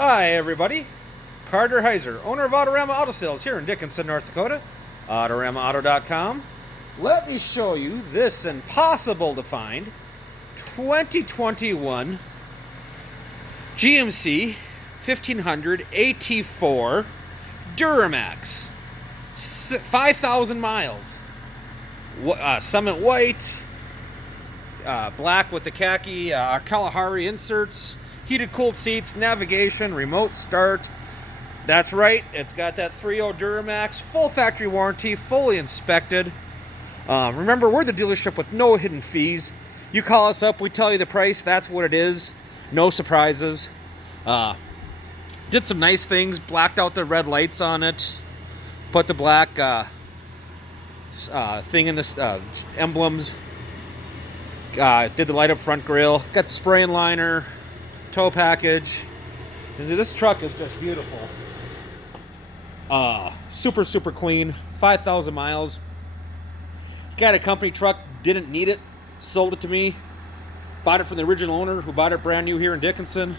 Hi everybody, Carter Heiser, owner of Autorama Auto Sales here in Dickinson, North Dakota, AutoramaAuto.com. Let me show you this impossible to find 2021 GMC 1500 AT4 Duramax, 5,000 miles, Summit white, black with the khaki Kalahari inserts, heated cooled seats, navigation, remote start. That's right, it's got that 3.0 Duramax, full factory warranty, fully inspected. Remember, we're the dealership with no hidden fees. You call us up, we tell you the price, that's what it is. No surprises. Did some nice things, blacked out the red lights on it, put the black thing in the emblems, did the light up front grille, it's got the spraying liner, tow package. And this truck is just beautiful. Super clean, 5,000 miles. Got a company truck, didn't need it, sold it to me. Bought it from the original owner who bought it brand new here in Dickinson.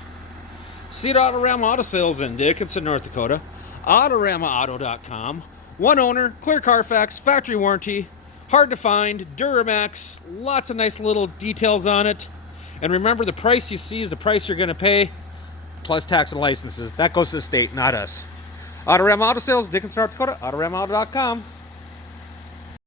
See it at Autorama Auto Sales in Dickinson, North Dakota. AutoramaAuto.com. One owner, clear Carfax, factory warranty, hard to find, Duramax, lots of nice little details on it. And remember, the price you see is the price you're going to pay, plus tax and licenses. That goes to the state, not us. Autorama Auto Sales, Dickinson, North Dakota, AutoramaAuto.com.